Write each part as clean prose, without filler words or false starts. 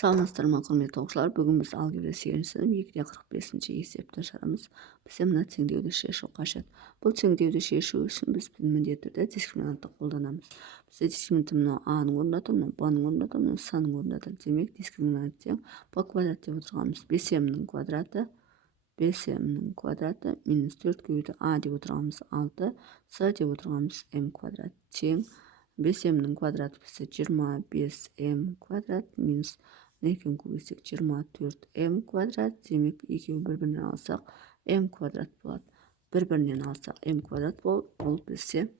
Саламатсыздар ма, құрметті оқушылар. Бүгін біз алгебра 8-ші сынып 2-де 45-ші есепті шығарамыз. Бізде мына теңдеуді шешу қажет. Бұл теңдеуді шешу үшін біз міндетті түрде дискриминантты қолданамыз. Бізде дискриминант мынау а-ның орнында тұр, мынау б-ның орнында тұр, мынау с-ның орнында тұр. Демек дискриминант тең б квадрат деп отырғанымыз 5m-ның квадраты, 5m-ның квадраты минус 4 көбейту а деп отырғанымыз 6, с деп отырғанымыз m квадрат тең 5m-ның квадраты бізде 25m квадрат минус 2 көбейтсек 24m квадрат. Демек екеуі бір-бірінен алсақ m квадрат болады. Бір-бірінен алсақ m квадрат болып, бұл бізде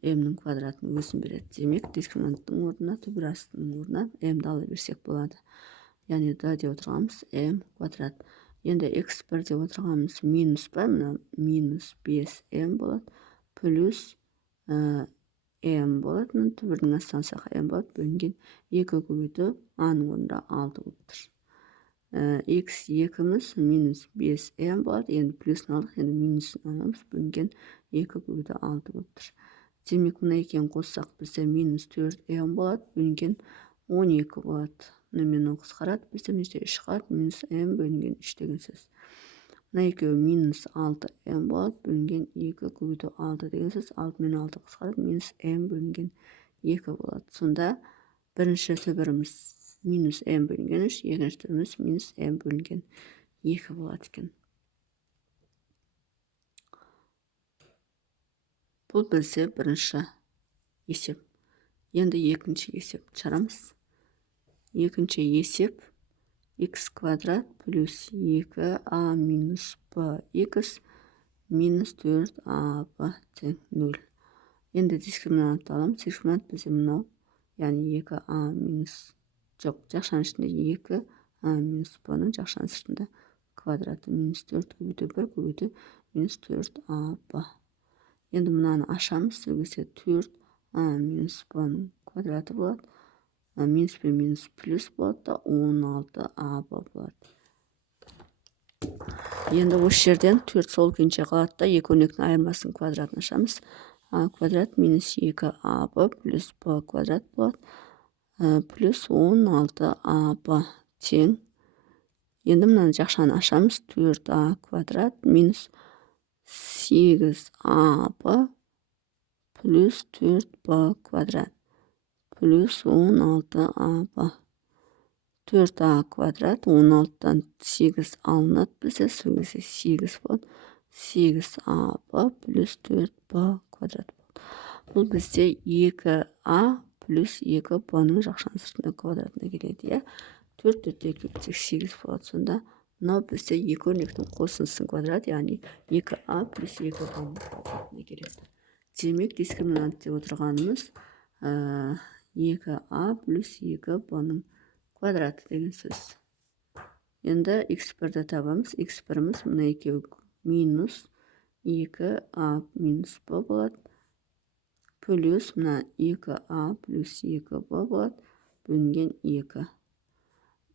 m-ның квадратының өзін береді. Демек дискриминанттың орнына түбір астының орнына m-ді ала берсек болады. Яғни да деп отырғанымыз m квадрат. Енді x1 деп отырғанымыз минус ба, мына минус 5m болады, плюс m болады. Мына түбірдің астан сақ m болады, бөлінген 2 көбейту а-ның орнында 6 болып тұр. x2-міз минус 5m болады, енді плюсын алдық, енді минусын аламыз, бөлінген 2 көбейту 6 болып тұр. Демек мына екеуін қоссақ бізде минус 4m болады, бөлінген 12 болады. Мынамен қысқарады, бізде мына жерде 3 қалады, минус m бөлінген 3 деген сөз. Мына екеуі минус 6m болады, бөлінген 2 көбейту 6 деген сөз. 6 мен 6 қысқарады, минус m бөлінген 2 болады. Сонда бірінші түбіріміз минус m бөлінген 3, екінші түбіріміз минус m бөлінген 2 болады екен. Бұл бізде бірінші есеп. Енді екінші есеп шығарамыз. Екінші есеп x квадрат плюс 2a минус b x минус 4ab тең 0. Енді дискриминантты аламыз. Дискриминант бізде мынау, яғни 2a минус жоқ, жақшаның ішінде 2a минус b-ның жақшаның сыртында квадраты минус 4 көбейту 1 көбейту минус 4ab. Енді мынаны ашамыз, сөйлесе 4a минус b-ның квадраты болады. Минус пен минус плюс болады да 16ab болады. Енді осы жерден 4 сол күйінше қалады да 2 өрнектің айырмасының квадратын ашамыз. А квадрат минус 2ab плюс b квадрат болады. Плюс 16ab тең. Енді мынаны жақшаны ашамыз. 4a квадрат минус 8ab плюс 4b квадрат плюс 16ab. 4a квадрат 16-дан 8 алынады, бізде сөйлесе 8 болады. 8ab плюс 4b квадрат болады. Бұл бізде 2a плюс 2b-ның жақшаның сыртында квадратына келеді. 4-4-те көбейтсек 8 болады. Сонда мынау бізде 2 өрнектің қосындысының квадраты, яғни 2a плюс 2b-ның квадратына келеді. Демек дискриминант деп отырғанымыз 2a плюс 2b-ның квадраты деген сөз. Енді x1-ді табамыз. x1-міз мына екеуі минус 2a минус b болады. Плюс мына 2a плюс 2b болады. Бөлінген 2.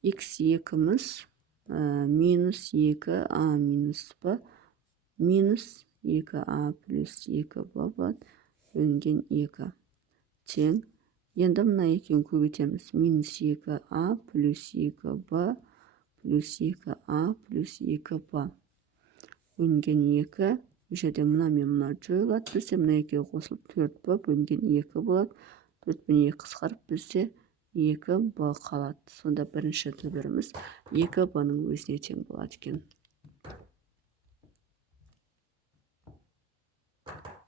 x2-міз минус 2a минус b минус 2a плюс 2b болады. Бөлінген 2. Тең. Енді мына екеуін көбейтеміз. Минус 2a плюс 2b плюс 2a плюс 2b. Бөлінген 2. Бұл жерде мына мен мына жойылады. Бізде мына екеуі қосылып 4b бөлінген 2 болады. 4 пен 2 қысқарып бізде 2b қалады. Сонда бірінші түбіріміз 2b-ның өзіне тең болады екен.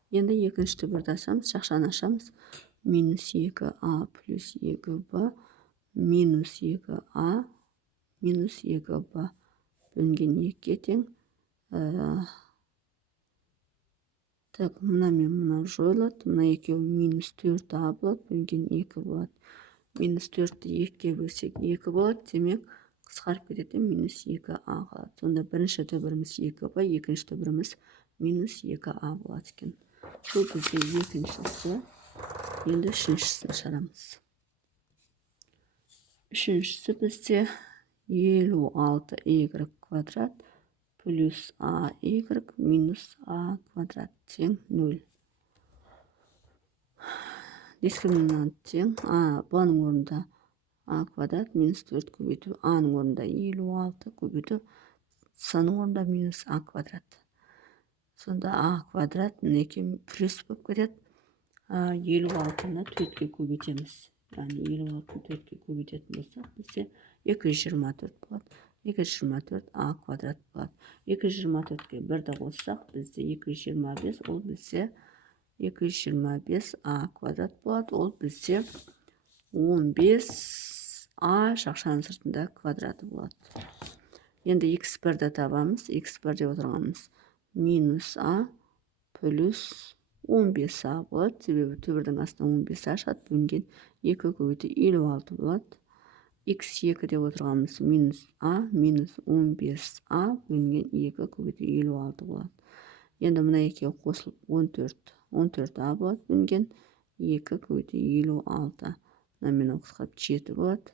Енді екінші түбірді ашамыз. Жақшаны ашамыз. Минус 2a плюс 2b минус 2a минус 2b бөлінген 2-ге тең. Так, мына мен мына жойылады. Мына екеуі минус 4a болады, бөлінген 2 болады. Минус 4-ті 2-ге бөлсек 2 болады. Демек қысқарып кетеді, минус 2a қалады. Сонда бірінші түбіріміз 2b, екінші түбіріміз минус 2a болады екен. Бұл бізде екіншісі. Енді үшіншісін шығарамыз. Үшіншісі бізде 56y квадрат плюс ay минус a квадрат тең 0. Дискриминант тең b-ның орнында а квадрат минус 4 көбейту аның орнында 56 көбейту с-ның орнында минус а квадрат. Сонда а квадрат мінекей плюс болып кетеді. 56-ны 4-ке көбейтеміз. Яғни 56-ны 4-ке көбейтетін болсақ, бізде 224 болады. 224 а квадрат болады. 224-ке 1-ді қоссақ, бізде 225, ол бізде 225 а квадрат болады. Ол бізде 15 а шақшаның сыртында квадраты болады. Енді x1-ді табамыз. x1 деп отырғанымыз минус а плюс 15 а болады. Себебі түбірдің астынан 15 а шығады. Бөлінген 2 көбейту 56 болады. x2 деп отырғанымыз минус а минус 15 а бөлінген 2 көбейту 56 болады. Енді мына екеуі қосылып 14 а болады. Бөлінген 2 көбейту 56. Мынамен қысқарып 7 болады.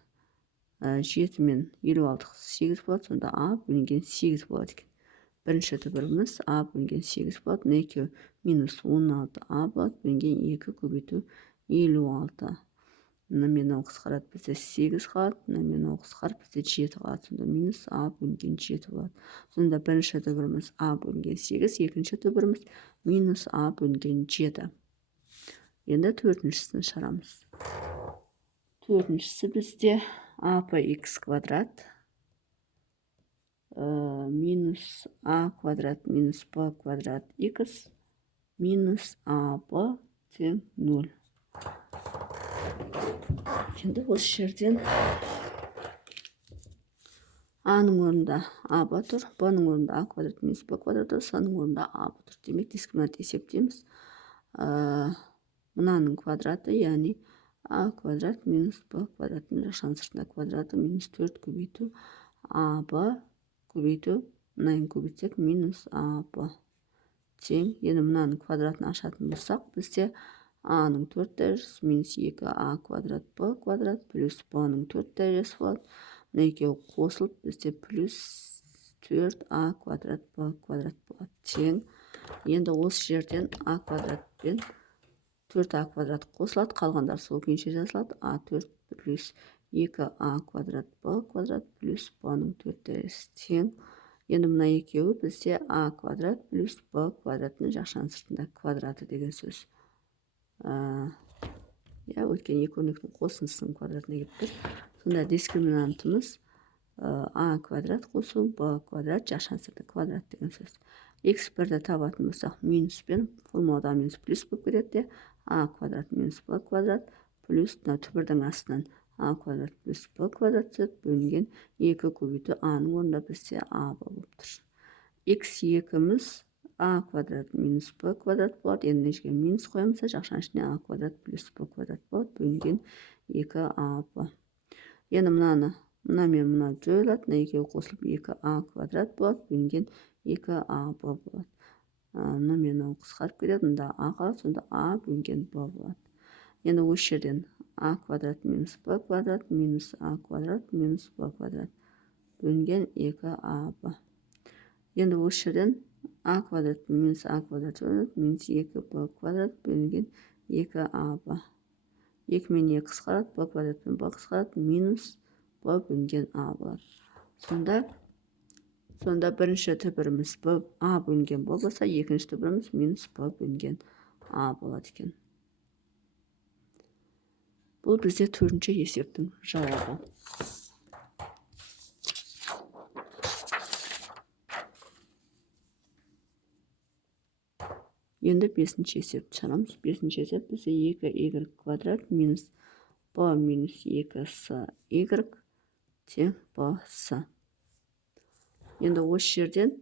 7 мен 56 8 болады. Сонда а бөлінген 8 болады екен. Бірінші түбіріміз а бөлінген 8 болады. Мына екеуі минус 16 а болады. Бөлінген 2 көбейту 56. Мынамен қысқарады, бізде 8 қалады. Мынамен қысқарып, бізде 7 қалады. Сонда минус а бөлінген 7 болады. Сонда бірінші түбіріміз а бөлінген 8, екінші түбіріміз минус а бөлінген 7. Енді төртіншісін шығарамыз. Төртіншісі бізде а по х квадрат минус а квадрат минус б квадрат х минус аб тең 0. Енді осы жерден аның орнында аб тұр, б-ның орнында а квадрат минус б квадрат, с-ның орнында аб тұр. Демек дискриминант есептейміз. Мынаның квадраты, яғни а квадрат минус б квадраттың жақшаның сыртында квадраты минус 4 көбейту аб көбейту мынайын көбейтсек минус аб тең. Енді мынаның квадратын ашатын болсақ, бізде а-ның 4 дәрежесі минус 2 а квадрат б квадрат плюс б-ның 4 дәрежесі болады. Мына екеуі қосылып, бізде плюс 4 а квадрат б квадрат болады. Тең. Енді осы жерден а квадрат пен 4 а квадрат қосылады. Қалғандар сол күйінше жазылады. а4 плюс 2 а квадрат б квадрат плюс б-ның 4 дәрежесі тең. Енді мына екеуі бізде а квадрат плюс б квадраттың жақшаның сыртында квадраты деген сөз. Өткен екі өрнектің қосындысының квадратына келіп тұр. Сонда дискриминантымыз а квадрат қосу б квадрат жақшаның сыртында квадрат деген сөз. x1-ді табатын болсақ, минуспен формулада минус плюс болып кетеді. А квадрат минус б квадрат плюс түбірдің астынан а квадрат плюс б квадрат бөлінген 2 көбейту а-ның орнында бізде а болып тұр. x2-міз а квадрат минус б квадрат болады. Енді мына жерге минус қоямыз, жақшаның ішіне а квадрат плюс б квадрат болады. Бөлінген 2аб. Енді мынамен мына жойылады. Мына екеуі қосылып 2а квадрат болады. Бөлінген 2аб болады. Мынамен қысқарып кетеді. Мында а қалады. Сонда а бөлінген б болады. Енді осы жерден а квадрат минус б квадрат минус а квадрат минус б квадрат бөлінген 2аб. Енді осы жерден а квадрат минус а квадрат жойылады. Минус 2б квадрат бөлінген 2аб. 2 мен 2 қысқарады, б квадрат пен б қысқарады, минус б бөлінген а болады. Сонда бірінші түбіріміз а бөлінген б болса, екінші түбіріміз минус б бөлінген а болады екен. Бұл бізде төртінші есептің жауабы. Енді бесінші есепті шығарамыз. Бесінші есеп бізде 2y квадрат минус b минус 2sy тең bs. Енді осы жерден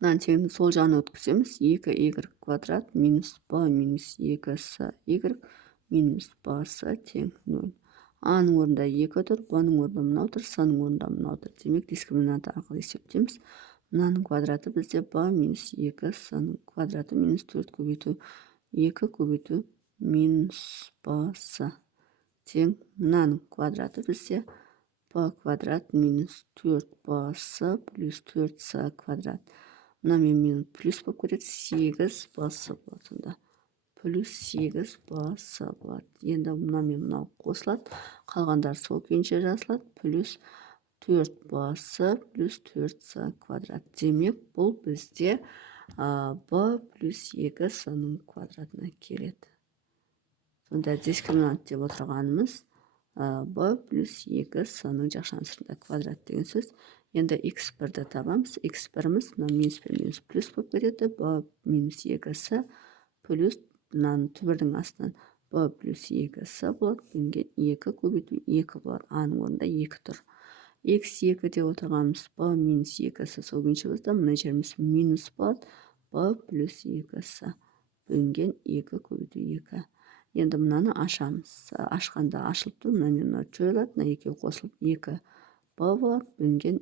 мынаны теңді сол жағына өткіземіз. 2y квадрат минус b минус 2sy минус bs тең 0. А-ның орнында 2 тұр, b-ның орнында мынау тұр, с-ның орнында мынау тұр. Демек дискриминант арқылы есептейміз. Мынаның квадраты бізде b минус 2 с-ның квадраты минус 4 көбейту 2 көбейту минус bs тең. Мынаның квадраты бізде b квадрат минус 4bs плюс 4s квадрат. Мынамен плюс болып кетеді, 8bs болады. Сонда плюс 8 б-с болады. Енді мына мен мынау қосылады. Қалғандар сол күйінше жазылады. Плюс 4 б-с плюс 4с квадрат. Демек, бұл бізде b плюс 2с-ның квадратына келеді. Сонда дискриминант деп отырғанымыз b плюс 2с-ның жақшаның сыртында квадрат деген сөз. Енді x1-ді табамыз. x1-іміз минус пен минус плюс болып кетеді. b минус 2с плюс мынаның түбірдің астынан b плюс 2с болады. Бөлінген 2 көбейту 2 болады. А-ның орнында 2 тұр. x2 деп отырғанымыз b минус 2с сол күйінше болса, мына жеріміз минус болады. b плюс 2с бөлінген 2 көбейту 2. Енді мынаны ашамыз. Ашқанда ашылып тұр. Мына мен мына жойылады. Мына екеуі қосылып 2 b болады. Бөлінген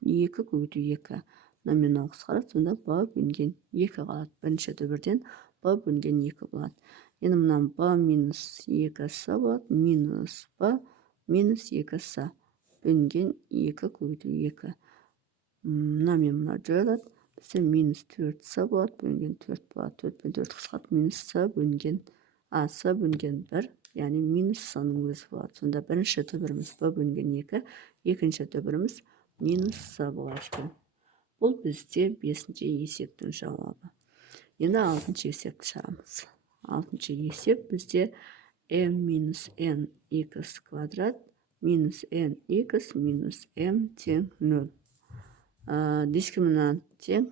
2 көбейту 2. Мына мен мынау қысқарады. Сонда b бөлінген 2 қалады. Бірінші түбірден b бөлінген 2 болады. Енді мынам b минус 2с болады. Минус b минус 2с бөлінген 2 көбейту 2. Мына мен мына жойылады. Бізде минус 4с болады. Бөлінген 4 болады. 4 пен 4 қысқарады. Минус с бөлінген с бөлінген 1. Яғни минус с-ның өзі болады. Сонда бірінші түбіріміз b бөлінген 2. Екінші түбіріміз минус с болады. Бұл бізде 5-ші есептің жауабы. Енді 6-ші есепті шығарамыз. 6-ші есеп бізде m минус n x квадрат минус n x минус m тең 0. Дискриминант тең.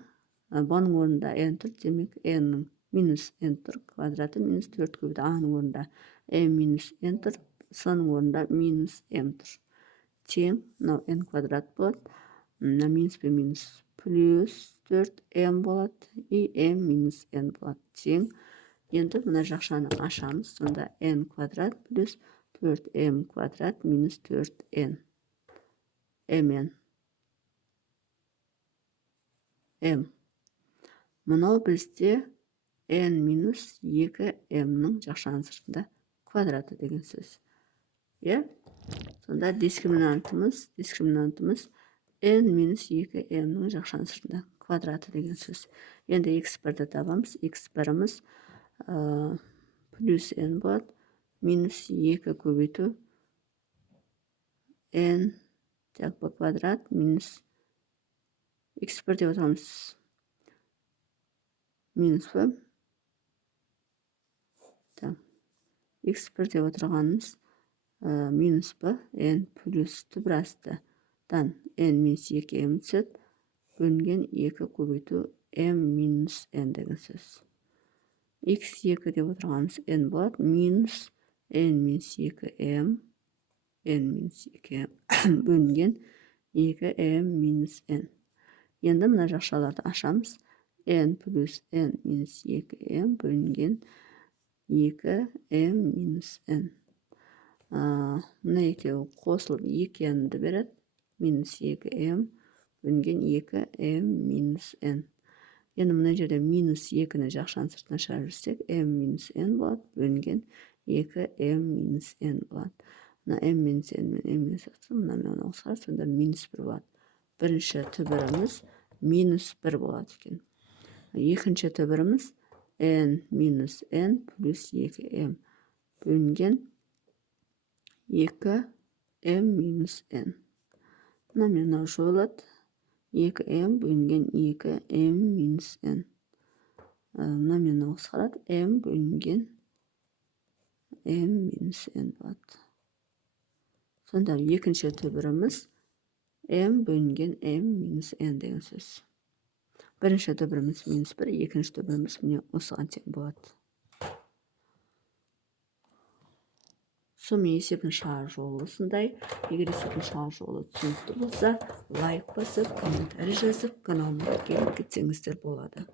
Баның орнында n тұр. Демек, n-ның минус n тұр. Квадраты минус 4 көбейту. А-ның орнында m минус n тұр. С-ның орнында минус m тұр. Тең. Мынау n квадрат болады. Мына минус пен минус плюс 4m болады. И m минус n болады. Тең. Енді мына жақшаны ашамыз. Сонда n квадрат плюс 4m квадрат минус 4n. mn. m. Мынау бізде n минус 2m-ның жақшаның сыртында квадраты деген сөз. Сонда дискриминантымыз n минус 2m-ның жақшаның сыртында квадраты деген сөз. Енді x1-ді табамыз. x1-іміз плюс n болады. Минус 2 көбейту n так b квадрат минус x1 деп отырғанымыз минус b. x1 деп отырғанымыз минус b n плюс түбір астыдан n минус 2m түседі. Бөлінген 2 көбейту m минус n деген сөз. x2 деп отырғанымыз n болады. Минус n минус 2m бөлінген 2m минус n. Енді мына жақшаларды ашамыз. n плюс n минус 2m бөлінген 2m минус n. Мына екеуі қосылып 2n-ді береді. Минус 2m бөлінген 2m минус n. Енді мына жерде минус 2-ні жақшаның сыртына шығарып жүрсек, m минус n болады. Бөлінген 2m минус n болады. Мына m минус n мен m минус n. Мына мен қысқарады. Сонда минус 1 болады. Бірінші түбіріміз минус 1 болады екен. Екінші түбіріміз n минус n плюс 2m бөлінген 2m минус n. Мына мен мынау жойылады. 2m бөлінген 2m минус n. Мына мен мынау қысқарады. m бөлінген m минус n болады. Сонда екінші түбіріміз m бөлінген m минус n деген сөз. Бірінші түбіріміз минус 1, екінші түбіріміз міне осыған тең болады. Сонымен есептің шығару жолы осындай. Егер есептің шығару жолы түсінікті болса, лайк басып, комментарий жазып, каналыма келіп кетсеңіздер болады.